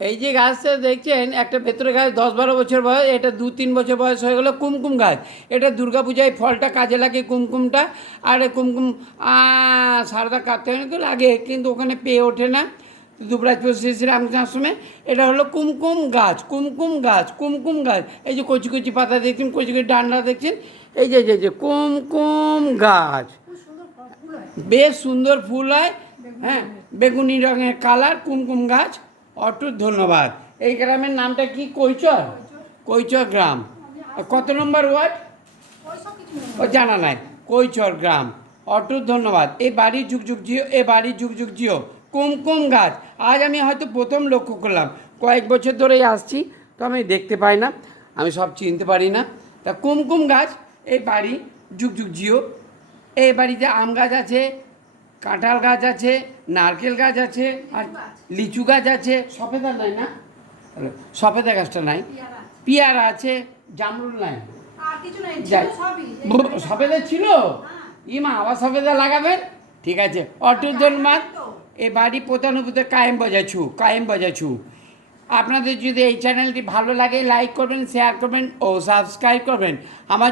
এই যে গাছটা দেখছেন, একটা ভেতরে গাছ 10-12 বছর বয়স, এটা 2-3 বছর বয়স হয়ে গেলো। কুমকুম গাছ, এটা দুর্গাপূজায় ফলটা কাজে লাগে কুমকুমটা। আর এই কুমকুম সারদা কার্তিক লাগে, কিন্তু ওখানে পেয়ে ওঠে না দুবরাজপুর শ্রী শ্রী রামকৃষ্ণ আশ্রমে। এটা হলো কুমকুম গাছ, কুমকুম গাছ, কুমকুম গাছ। এই যে কচি কচি পাতা দেখছেন, কচি কচি ডান্ডা দেখছেন, এই যে যে যে কুমকুম গাছ, বেশ সুন্দর ফুল হয়। হ্যাঁ, বেগুনি রঙের কালার, কুমকুম গাছ। অটুট ধন্যবাদ। এই গ্রামের নামটা কি? কৈচর, কৈচর গ্রাম। কত নম্বর ওয়ার্ড ও জানা নাই। কৈচর গ্রাম। অটুট ধন্যবাদ। এই বাড়ি যুগ যুগ জিও, এ বাড়ি যুগ যুগ জিও। কুমকুম গাছ আজ আমি হয়তো প্রথম লক্ষ্য করলাম, কয়েক বছর ধরেই আসছি, তো আমি দেখতে পাই না, আমি সব চিনতে পারি না। তা কুমকুম গাছ, এই বাড়ি যুগ যুগ জিও। এই বাড়িতে আম গাছ আছে, কাঁঠাল গাছ আছে, নারকেল গাছ আছে, আর লিচু গাছ আছে। সফেদা নাই না, সফেদা গাছটা নাই। পিয়ারা আছে, জামরুল নাই। সফেদা ছিল, ইমা আবার সফেদা লাগাবেন। ঠিক আছে, অটুট ধন্যবাদ। এ বাড়ি প্রধানভূত কায়েম বাজাছু, কায়েম বাজাছু। আপনাদের যদি এই চ্যানেলটি ভালো লাগে, লাইক করবেন, শেয়ার করবেন ও সাবস্ক্রাইব করবেন। আমার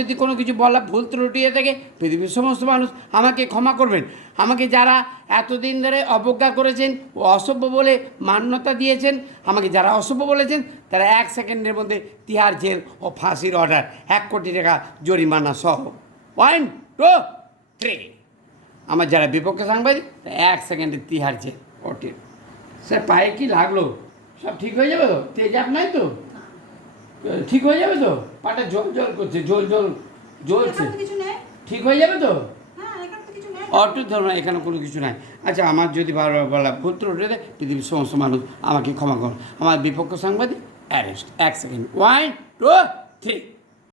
যদি কোনো কিছু বলা ভুল ত্রুটি হয়ে থাকে, পৃথিবীর সমস্ত মানুষ আমাকে ক্ষমা করবেন। আমাকে যারা এতদিন ধরে অবজ্ঞা করেছেন ও অসভ্য বলে মান্যতা দিয়েছেন, আমাকে যারা অসভ্য বলেছেন, তারা 1 সেকেন্ডের মধ্যে তিহার জেল ও ফাঁসির অর্ডার, 1 কোটি টাকা জরিমানা সহ। 1, 2, 3। আমার যারা বিপক্ষে সাংবাদিক, 1 সেকেন্ডে তিহার জেল ওটির। স্যার পায়ে কি লাগলো? সব ঠিক হয়ে যাবে তো? তেজাব নাই তো? ঠিক হয়ে যাবে তো? পাটা জল জল করছে, জল জল জ্বলছে, ঠিক হয়ে যাবে তো? অটুট ধর্ম, এখানে কোনো কিছু নাই। আচ্ছা, আমার যদি বারবার বলা ভুল ত্রুটি দেয়, পৃথিবীর সমস্ত মানুষ আমাকে ক্ষমা করুন। আমার বিপক্ষ সাংবাদিক অ্যারেস্ট। 1 সেকেন্ড, 1, 2, 3।